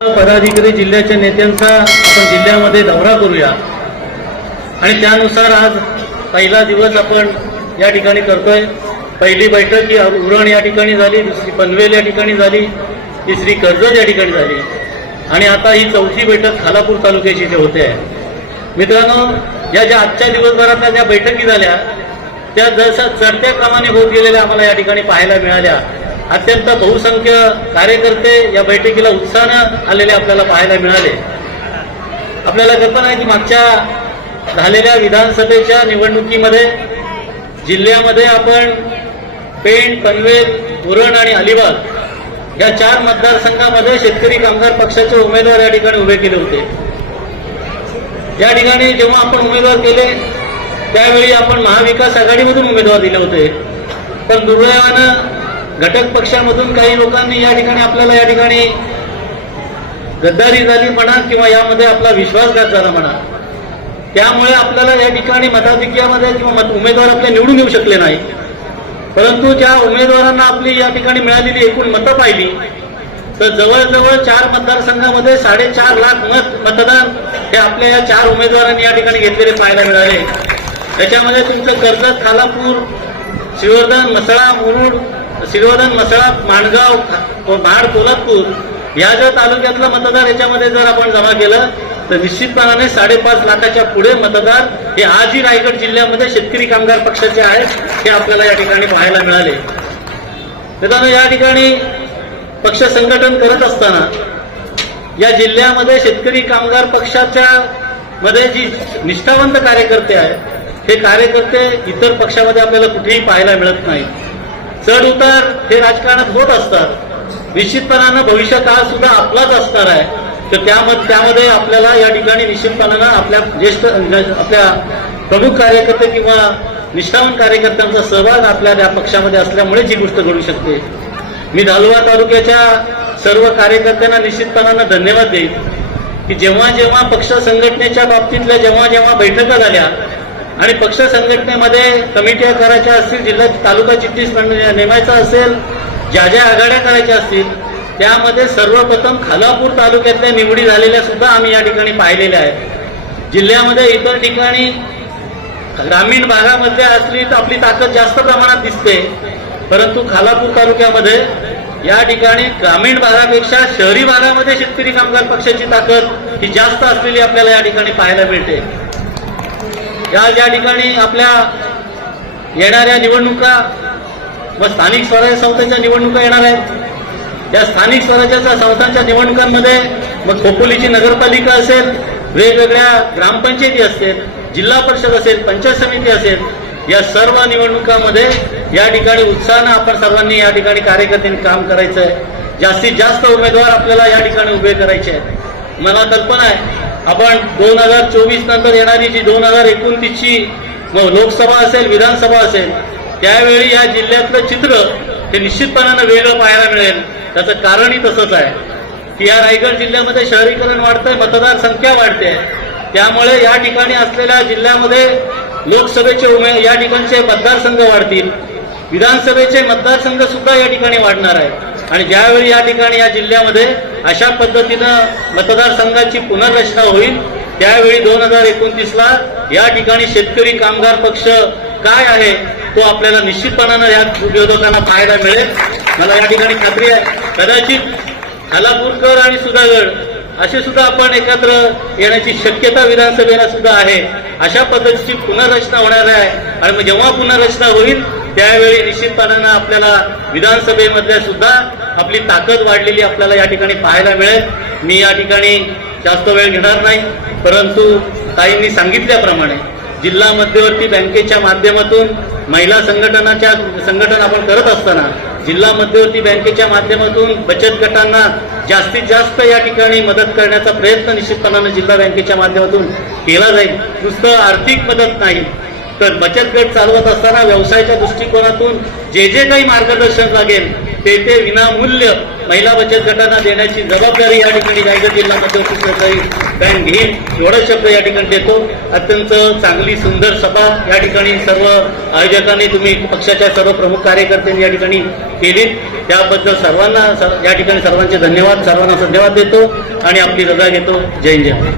पदाधिकारी जिल्ह्याच्या नेत्यांचा आपण जिल्ह्यामध्ये दौरा करूया. आणि त्यानुसार आज पहिला दिवस आपण या ठिकाणी करतोय. पहिली बैठक ही उरण या ठिकाणी झाली दुसरी पनवेल या ठिकाणी झाली तिसरी कर्जत या ठिकाणी झाली. आणि आता ही चौथी बैठक खालापूर तालुक्याची इथे होते. आहे मित्रांनो या ज्या आजच्या दिवसभरातल्या ज्या बैठकी झाल्या त्या जशा चढत्या क्रमाने होत गेलेल्या आम्हाला या ठिकाणी पाहायला मिळाल्या. अत्यंत बहुसंख्य कार्यकर्ते या बैठकीला उत्साहानं आलेले आपल्याला पाहायला मिळाले. आपल्याला कल्पना आहे की मागच्या झालेल्या विधानसभेच्या निवडणुकीमध्ये जिल्ह्यामध्ये आपण पेण पनवेल उरण आणि अलिबाग या चार मतदारसंघामध्ये शेतकरी कामगार पक्षाचे उमेदवार या ठिकाणी उभे केले होते. या ठिकाणी जेव्हा आपण उमेदवार केले त्यावेळी आपण महाविकास आघाडीमधून उमेदवार दिले होते. पण दुर्दैवानं घटक पक्षामधून काही लोकांनी या ठिकाणी आपल्याला या ठिकाणी गद्दारी झाली म्हणा किंवा यामध्ये आपला विश्वासघात झाला म्हणा. त्यामुळे आपल्याला या ठिकाणी मताधिक्यामध्ये किंवा मत उमेदवार आपले निवडून येऊ शकले नाही परंतु ज्या उमेदवारांना आपली या ठिकाणी मिळालेली एकूण मतं पाहिली तर जवळजवळ चार मतदारसंघामध्ये साडेचार लाख मत मतदान हे आपल्या या चार उमेदवारांनी या ठिकाणी घेतलेले पाहायला मिळाले. त्याच्यामध्ये तुमचं कर्जत खालापूर श्रीवर्धन मसळा मुरुड शिरोधन मसळा माणगाव बाड कोल्हापूर या ज्या तालुक्यातलं मतदार याच्यामध्ये जर आपण जमा केलं तर निश्चितपणाने साडेपाच लाखाच्या पुढे मतदार हे आजही रायगड जिल्ह्यामध्ये शेतकरी कामगार पक्षाचे आहेत हे आपल्याला या ठिकाणी पाहायला मिळाले. मित्रांनो या ठिकाणी पक्ष संघटन करत असताना या जिल्ह्यामध्ये शेतकरी कामगार पक्षाच्या मध्ये जी निष्ठावंत कार्यकर्ते आहेत हे कार्यकर्ते इतर पक्षामध्ये आपल्याला कुठेही पाहायला मिळत नाही चढ उतार हे राजकारणात होत असतात. निश्चितपणानं भविष्य काळ सुद्धा आपलाच असणार आहे. तर त्यामध्ये त्यामध्ये आपल्याला या ठिकाणी निश्चितपणानं आपल्या ज्येष्ठ आपल्या प्रमुख कार्यकर्ते किंवा निष्ठावान कार्यकर्त्यांचा सहभाग आपल्या त्या पक्षामध्ये असल्यामुळे ही गोष्ट घडू शकते. मी धालवा तालुक्याच्या सर्व कार्यकर्त्यांना निश्चितपणानं धन्यवाद देईन की जेव्हा जेव्हा पक्ष संघटनेच्या बाबतीतल्या जेव्हा जेव्हा बैठका झाल्या आणि पक्ष संघटनेमध्ये कमिट्या करायच्या असतील जिल्हा तालुका चिठ्ठीस नेमायचा असेल ज्या ज्या आघाड्या करायच्या असतील त्यामध्ये सर्वप्रथम खालापूर तालुक्यातल्या निवडी झालेल्या सुद्धा आम्ही या ठिकाणी पाहिलेल्या आहेत. जिल्ह्यामध्ये इतर ठिकाणी ग्रामीण भागामध्ये असली तर आपली ताकद जास्त प्रमाणात दिसते परंतु खालापूर तालुक्यामध्ये या ठिकाणी ग्रामीण भागापेक्षा शहरी भागामध्ये शेतकरी कामगार पक्षाची ताकद ही जास्त असलेली आपल्याला या ठिकाणी पाहायला मिळते. या ज्या ठिकाणी आपल्या येणाऱ्या निवडणुका व स्थानिक स्वराज्य संस्थांच्या निवडणुका येणार आहेत या स्थानिक स्वराज्याच्या संस्थांच्या निवडणुकांमध्ये मग खोपोलीची नगरपालिका असेल वेगवेगळ्या ग्रामपंचायती असतील जिल्हा परिषद असेल पंचायत समिती असेल या सर्व निवडणुकामध्ये या ठिकाणी उत्साहानं आपण सर्वांनी या ठिकाणी कार्यकर्त्यांनी काम करायचं आहे जास्तीत जास्त उमेदवार आपल्याला या ठिकाणी उभे करायचे आहेत. मला कल्पना आहे आपण दोन हजार चोवीस नंतर येणारी जी दोन हजार एकोणतीसची लोकसभा असेल विधानसभा असेल त्यावेळी या जिल्ह्यातलं चित्र हे निश्चितपणानं वेगळं पाहायला मिळेल. त्याचं कारणही तसंच आहे. की या रायगड जिल्ह्यामध्ये शहरीकरण वाढतंय मतदार संख्या वाढते. त्यामुळे या ठिकाणी असलेल्या जिल्ह्यामध्ये लोकसभेचे उमे या ठिकाणचे मतदारसंघ वाढतील. विधानसभेचे मतदारसंघ सुद्धा या ठिकाणी वाढणार आहेत. आणि ज्यावेळी या ठिकाणी या जिल्ह्यामध्ये अशा पद्धतीनं मतदारसंघाची पुनर्रचना होईल त्यावेळी दोन हजार एकोणतीसला या ठिकाणी शेतकरी कामगार पक्ष काय आहे तो आपल्याला निश्चितपणानं या विरोधकांना पाहायला मिळेल. मला या ठिकाणी खात्री आहे. कदाचित खालापूरकर आणि सुधागड असे सुद्धा आपण एकत्र येण्याची शक्यता विधानसभेला सुद्धा आहे. अशा पद्धतीची पुनर्रचना होणार आहे. आणि मग जेव्हा पुनर्रचना होईल त्यावेळी निश्चितपणानं आपल्याला विधानसभेमधल्या सुद्धा आपली ताकद वाढलेली आपल्याला या ठिकाणी पाहायला मिळेल. मी या ठिकाणी जास्त वेळ घेणार नाही परंतु ताईंनी सांगितल्याप्रमाणे जिल्हा मध्यवर्ती बँकेच्या माध्यमातून महिला संघटनाच्या संघटन आपण करत असताना जिल्हा मध्यवर्ती बँकेच्या माध्यमातून बचत गटांना जास्तीत जास्त या ठिकाणी मदत करण्याचा प्रयत्न निश्चितपणानं जिल्हा बँकेच्या माध्यमातून केला जाईल. नुसतं आर्थिक मदत नाही तर बचत गट चालवत असताना व्यवसायाच्या दृष्टिकोनातून जे जे काही मार्गदर्शन लागेल ते ते विनामूल्य महिला बचत गटांना देण्याची जबाबदारी या ठिकाणी रायगड जिल्हा मध्यवर्ती सहकारी बँक घेईल एवढा शब्द या ठिकाणी देतो. अत्यंत चांगली सुंदर सभा या ठिकाणी सर्व आयोजकांनी तुम्ही पक्षाच्या सर्व प्रमुख कार्यकर्त्यांनी या ठिकाणी केली त्याबद्दल सर्वांना या ठिकाणी सर्वांचे धन्यवाद. सर्वांना धन्यवाद देतो आणि आपली रजा घेतो. जय जय